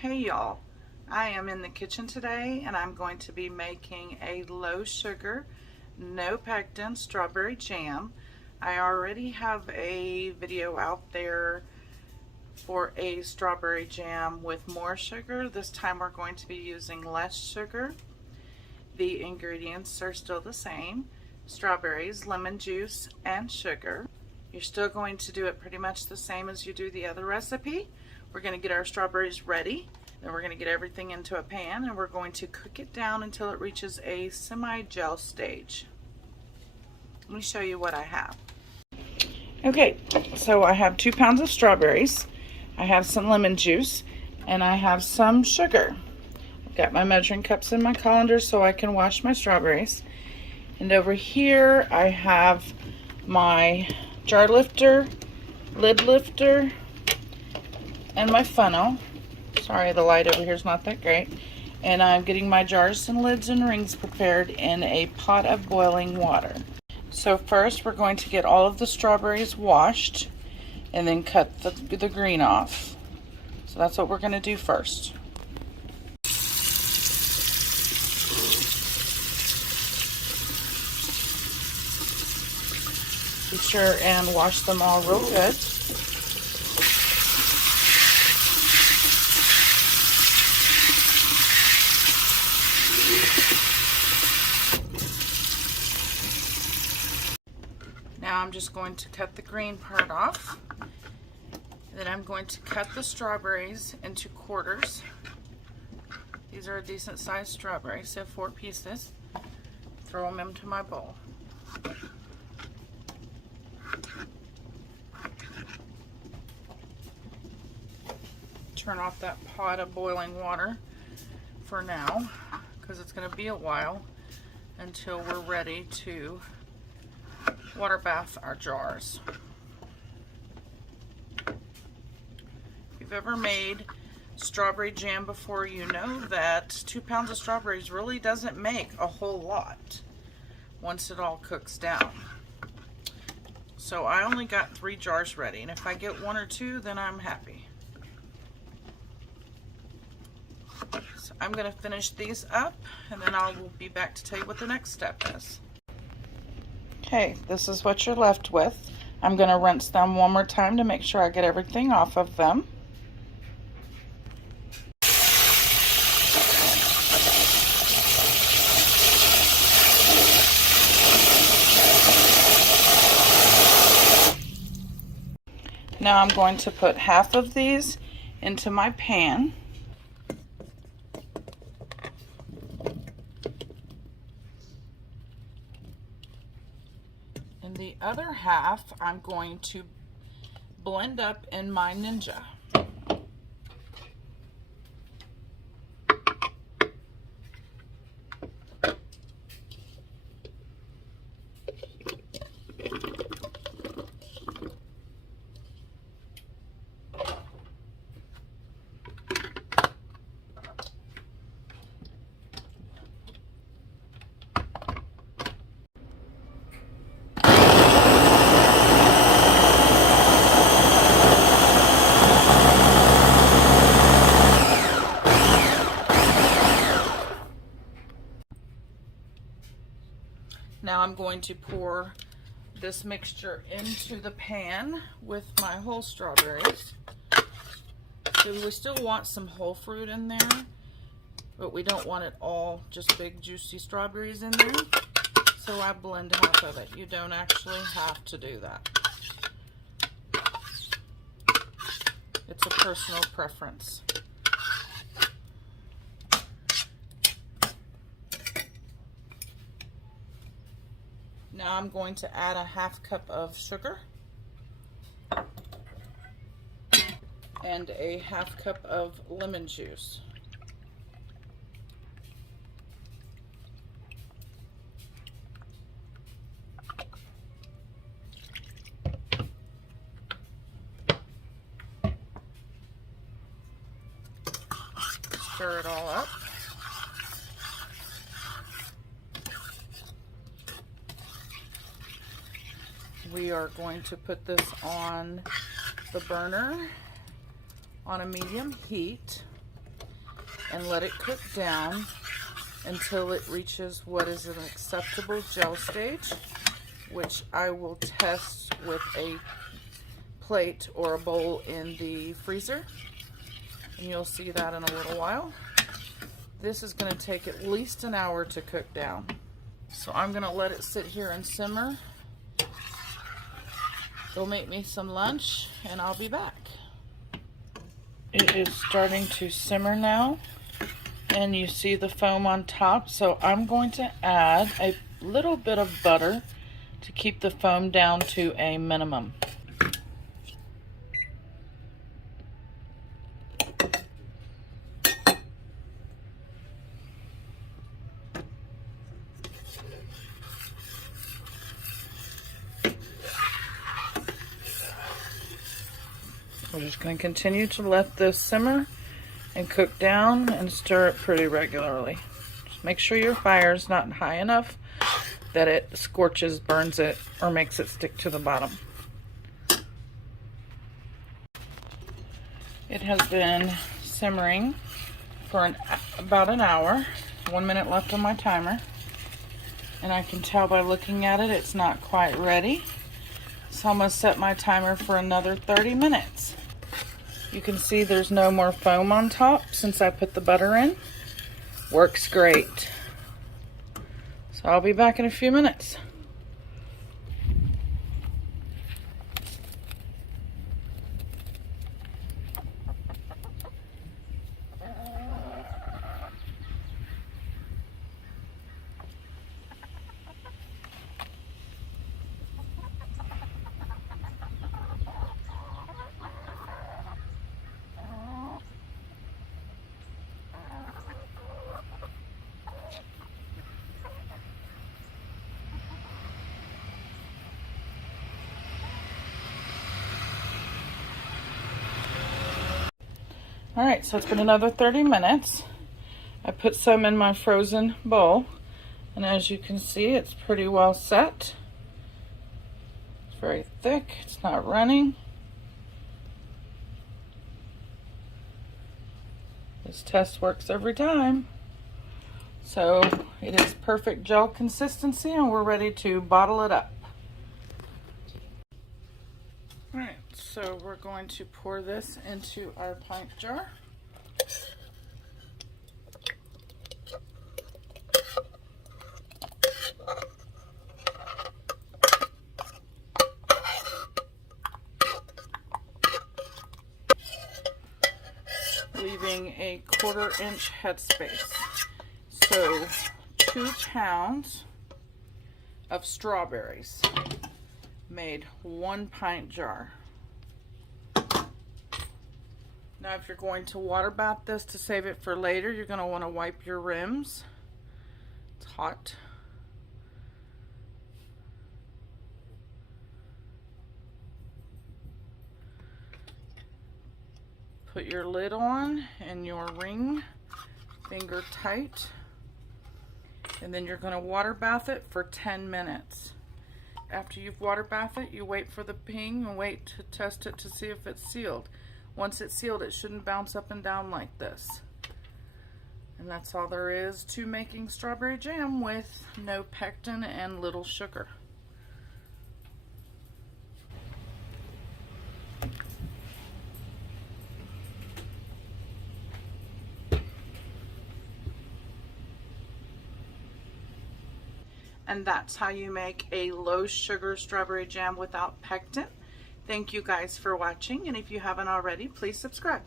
Hey y'all, I am in the kitchen today and I'm going to be making a low sugar, no pectin strawberry jam. I already have a video out there for a strawberry jam with more sugar. This time we're going to be using less sugar. The ingredients are still the same: strawberries, lemon juice, and sugar. You're still going to do it pretty much the same as you do the other recipe. We're going to get our strawberries ready, then we're going to get everything into a pan and we're going to cook it down until it reaches a semi-gel stage. Let me show you what I have. Okay, so I have 2 pounds of strawberries, I have some lemon juice, and I have some sugar. I've got my measuring cups in my colander so I can wash my strawberries. And over here I have my jar lifter, lid lifter, and my funnel. Sorry, the light over here is not that great. And I'm getting my jars and lids and rings prepared in a pot of boiling water. So first we're going to get all of the strawberries washed and then cut the green off. So that's what we're going to do first. Be sure and wash them all real good. Now I'm just going to cut the green part off. Then I'm going to cut the strawberries into quarters. These are a decent sized strawberry, so 4 pieces. Throw them into my bowl. Turn off that pot of boiling water for now, because it's going to be a while until we're ready to water bath our jars. If you've ever made strawberry jam before, you know that 2 pounds of strawberries really doesn't make a whole lot once it all cooks down. So I only got 3 jars ready, and if I get 1 or 2, then I'm happy. So I'm going to finish these up, and then I will be back to tell you what the next step is. Okay, this is what you're left with. I'm going to rinse them one more time to make sure I get everything off of them. Now I'm going to put half of these into my pan. And the other half I'm going to blend up in my Ninja. Now I'm going to pour this mixture into the pan with my whole strawberries. So we still want some whole fruit in there, but we don't want it all just big juicy strawberries in there. So I blend half of it. You don't actually have to do that. It's a personal preference. Now I'm going to add a half cup of sugar and a half cup of lemon juice. Stir it all up. We are going to put this on the burner on a medium heat. and let it cook down until it reaches what is an acceptable gel stage, which I will test with a plate or a bowl in the freezer, and you'll see that in a little while. This is going to take at least an hour to cook down. So I'm going to let it sit here and simmer. Go make me some lunch and I'll be back. It is starting to simmer now, and you see the foam on top, so I'm going to add a little bit of butter to keep the foam down to a minimum. We're just going to continue to let this simmer and cook down and stir it pretty regularly. Just make sure your fire is not high enough that it scorches, burns it, or makes it stick to the bottom. It has been simmering for about an hour. 1 minute left on my timer. And I can tell by looking at it, it's not quite ready. So I'm going to set my timer for another 30 minutes. You can see there's no more foam on top since I put the butter in. Works great. So I'll be back in a few minutes. Alright, so it's been another 30 minutes. I put some in my frozen bowl, and as you can see, it's pretty well set. It's very thick, it's not running. This test works every time. So it is perfect gel consistency, and we're ready to bottle it up. Alright, so we're going to pour this into our pint jar. Leaving a 1/4 inch headspace. So 2 pounds of strawberries made 1 pint jar. Now if you're going to water bath this to save it for later, you're going to want to wipe your rims. It's hot. Put your lid on and your ring finger tight, and then you're going to water bath it for 10 minutes. After you've water bathed it, you wait for the ping and wait to test it to see if it's sealed. Once it's sealed, it shouldn't bounce up and down like this. And that's all there is to making strawberry jam with no pectin and little sugar. And that's how you make a low sugar strawberry jam without pectin. Thank you guys for watching, and if you haven't already, please subscribe.